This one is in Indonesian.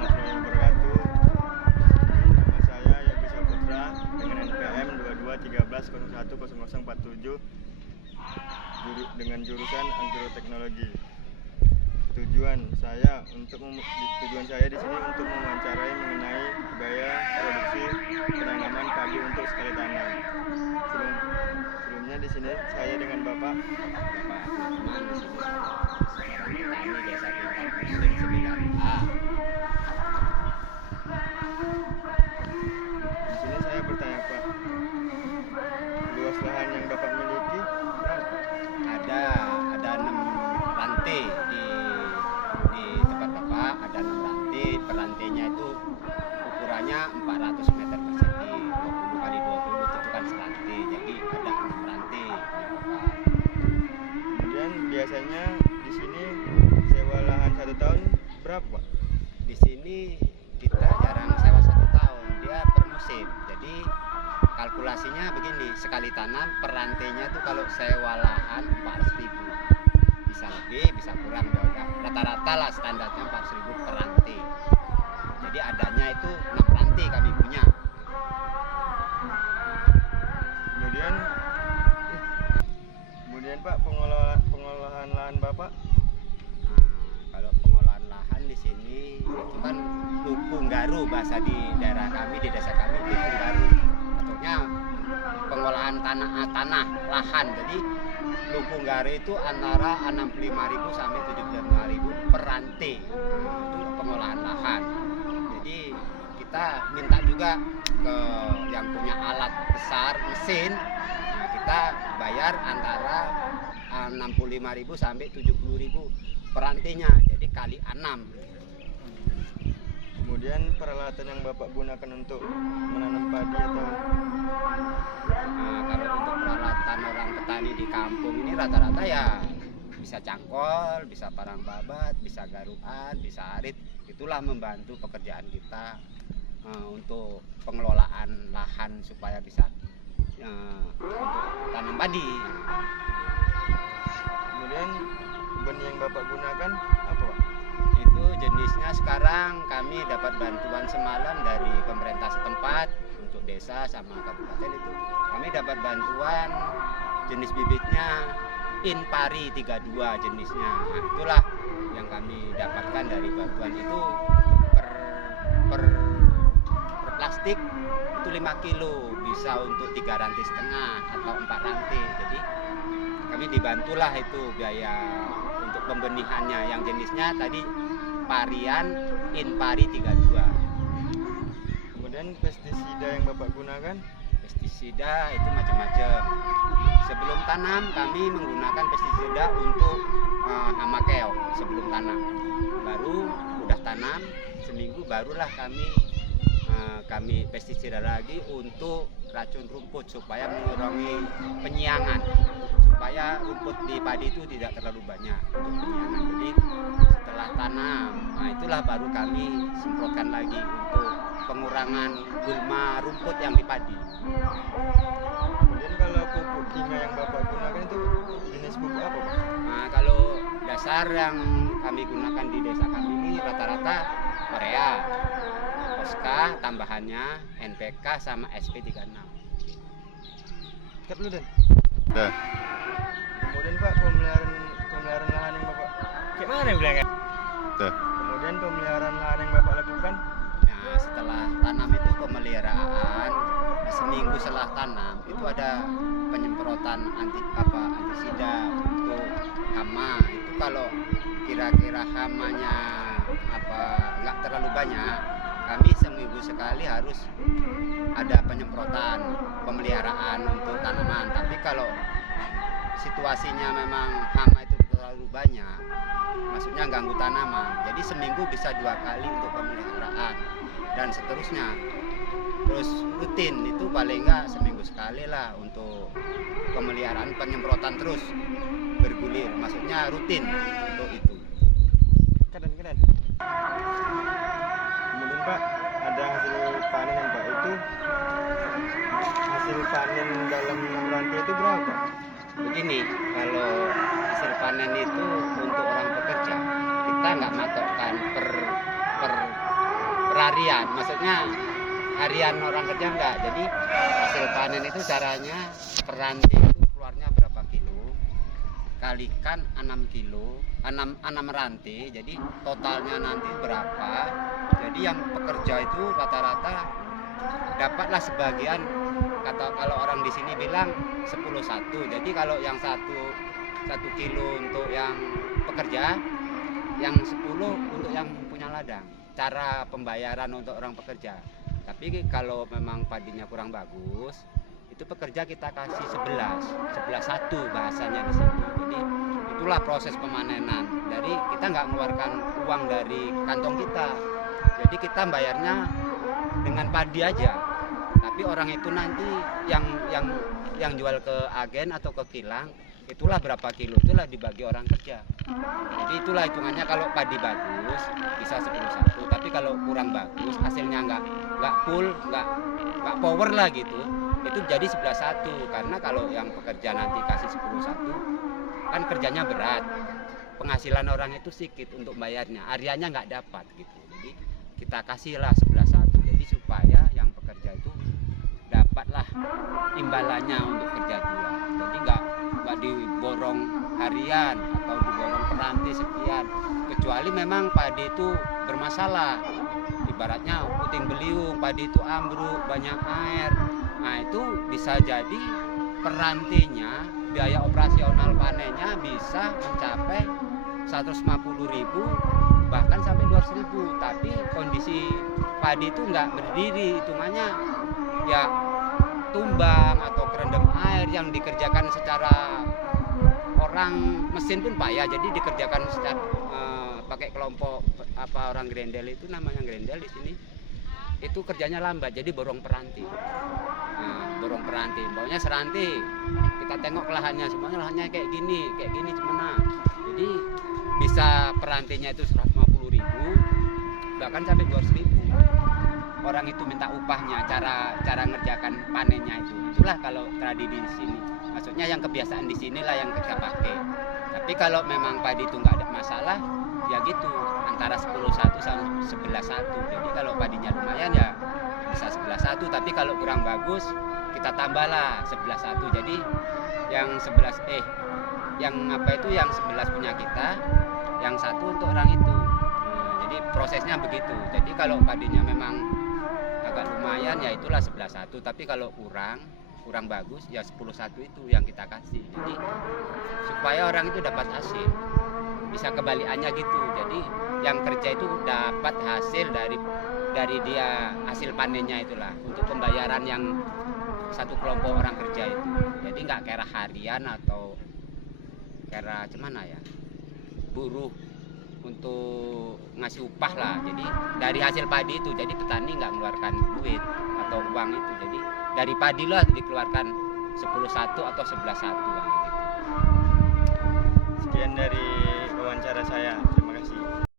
warahmatullahi wabarakatuh. Nama saya Yogi Saputra dengan NPM 2213010047 dengan jurusan Agroteknologi. Tujuan saya di sini untuk mewawancarai mengenai gaya produksi penanaman padi untuk sekali tanam. Sebelumnya di sini saya dengan Bapak Teman di sini seorang petani desa Bintang Muslim 9A. Di sini saya bertanya Pak, luas lahan yang Bapak miliki berapa? Ada 6 rantai di tempat Bapak, ada 6 rantai. Per rantainya itu ukurannya 400 meter persegi, 20 kali 20 itu kan serantai. Jadi ada 6 rantai punya Bapak. Kemudian biasanya di sini sewa lahan 1 tahun berapa Pak? Di sini kita jarang sewa 1 tahun, dia per musim. Jadi kalkulasinya begini, sekali tanam per rantainya itu kalau sewa lahan 400.000, bisa lebih bisa kurang, rata-rata lah standarnya 400.000 per rantai. Jadi adanya itu 6 rantai kami punya. Kemudian Pak, pengolahan lahan Bapak? Kalau pengolahan lahan di sini itu kan lupung garu, bahasa di daerah kami, di desa kami lupung garu. Maksudnya pengolahan tanah lahan. Jadi lupung garu itu antara 65.000 sampai 75.000 per rantai. Itu pengolahan lahan. Jadi kita minta juga ke yang punya alat besar mesin, nah kita bayar antara 65.000 sampai 70.000 per rantainya, jadi kali 6. Kemudian peralatan yang Bapak gunakan untuk menanam padi atau Kalau untuk peralatan orang petani di kampung ini rata-rata ya bisa cangkol, bisa parang babat, bisa garuan, bisa arit. Itulah membantu pekerjaan kita untuk pengelolaan lahan supaya bisa untuk tanam padi. kemudian benih yang Bapak gunakan apa Pak? Itu jenisnya sekarang kami dapat bantuan semalam dari pemerintah setempat untuk desa sama kabupaten. Itu kami dapat bantuan jenis bibitnya Inpari 32 jenisnya. Nah, itulah yang kami dapatkan dari bantuan itu per plastik itu 5 kilo, bisa untuk 3 rantai setengah atau 4 rantai. Jadi kami dibantulah itu biaya untuk pembenihannya, yang jenisnya tadi Parian Inpari 32. Kemudian pestisida yang Bapak gunakan? Pestisida itu macam-macam. Sebelum tanam kami menggunakan pestisida untuk hama keong sebelum tanam. Baru udah tanam seminggu barulah kami pestisida lagi untuk racun rumput supaya mengurangi penyiangan, supaya rumput di padi itu tidak terlalu banyak untuk penyiangan. Jadi setelah tanam, nah itulah baru kami semprotkan lagi untuk pengurangan gulma rumput yang di padi. Kemudian kalau pupuk kimia yang Bapak gunakan itu jenis pupuk apa Pak? Nah, kalau dasar yang kami gunakan di desa kami ini rata-rata urea, Poska, tambahannya NPK sama SP36. Cut dulu Den. Dah. Kemudian Pak, pemeliharaan lahan yang Bapak kayak mana bilangnya? Dah. Kemudian pemeliharaan lahan yang Bapak lakukan? Nah, setelah tanam itu pemeliharaan, seminggu setelah tanam itu ada penyemprotan antisida untuk hama. Itu kalau kira-kira hamanya nggak terlalu banyak, kami seminggu sekali harus ada penyemprotan pemeliharaan untuk tanaman. Tapi kalau situasinya memang hama itu terlalu banyak, maksudnya ganggu tanaman, jadi seminggu bisa 2 kali untuk pemeliharaan dan seterusnya. Terus rutin itu paling enggak seminggu sekali lah untuk pemeliharaan, penyemprotan terus bergulir, maksudnya rutin untuk itu. Keren. Kemudian Pak, ada hasil panen yang Pak itu hasil panen dalam 6 rantai itu berapa? Begini, kalau hasil panen itu untuk orang pekerja kita nggak matokkan per harian, maksudnya harian orang kerja enggak. Jadi hasil panen itu caranya per ranting itu keluarnya berapa kilo, kalikan 6 kilo, 6 ranting, jadi totalnya nanti berapa. Jadi yang pekerja itu rata-rata dapatlah sebagian, kalau orang di sini bilang 10-1. Jadi kalau yang 1 kilo untuk yang pekerja, yang 10 untuk yang punya ladang. Cara pembayaran untuk orang pekerja. Tapi kalau memang padinya kurang bagus, itu pekerja kita kasih 11-1 bahasanya di sini. Jadi itulah proses pemanenan. Jadi kita nggak mengeluarkan uang dari kantong kita. Jadi kita bayarnya dengan padi aja. Tapi orang itu nanti yang jual ke agen atau ke kilang, itulah berapa kilo, itulah dibagi orang kerja. Jadi itulah hitungannya. Kalau padi bagus bisa 10-1, tapi kalau kurang bagus hasilnya nggak full, nggak power lah gitu, itu jadi 11-1. Karena kalau yang pekerja nanti kasih 10-1 kan kerjanya berat, penghasilan orang itu sedikit untuk bayarnya, hariannya nggak dapat gitu. Jadi kita kasihlah 11-1, jadi supaya yang pekerja itu dapatlah imbalannya untuk kerja dia. Jadi nggak diborong harian atau diborong per ranting sekian, kecuali memang padi itu bermasalah, ibaratnya puting beliung, padi itu ambruk, banyak air. Nah itu bisa jadi per rantingnya biaya operasional panennya bisa mencapai 150.000 bahkan sampai 200.000. Tapi kondisi padi itu nggak berdiri, hitungannya ya tumbang atau kerendam air, yang dikerjakan secara orang mesin pun payah. Jadi dikerjakan secara pakai kelompok orang grendel, itu namanya grendel di sini, itu kerjanya lambat, jadi borong peranti. Borong peranti, baunya seranti, kita tengok lahannya, semuanya lahannya kayak gini cuma. Jadi bisa perantinya itu 150.000 bahkan sampai 200.000. Orang itu minta upahnya, cara ngerjakan panennya itu. Itulah kalau tradisi di sini. Maksudnya yang kebiasaan di sinilah yang kita pakai. Tapi kalau memang padi itu nggak ada masalah, ya gitu, antara 10-1 sama 11-1. Jadi kalau padinya lumayan ya bisa 11-1. Tapi kalau kurang bagus, kita tambahlah 11-1. Jadi yang 11 yang 11 punya kita, yang 1 untuk orang itu. Jadi prosesnya begitu. Jadi kalau padinya memang agak lumayan ya itulah 11-1, tapi kalau kurang bagus ya 10-1 itu yang kita kasih. Jadi supaya orang itu dapat hasil, bisa kebalikannya gitu. Jadi yang kerja itu dapat hasil dari dia hasil panennya itulah, untuk pembayaran yang satu kelompok orang kerja itu. Jadi nggak kira harian atau kira gimana ya, buruh untuk ngasih upah lah. Jadi dari hasil padi itu, jadi petani nggak mengeluarkan duit atau uang itu. Jadi dari padi lah dikeluarkan 10-1 atau 11-1 gitu. Sekian dari wawancara saya, terima kasih.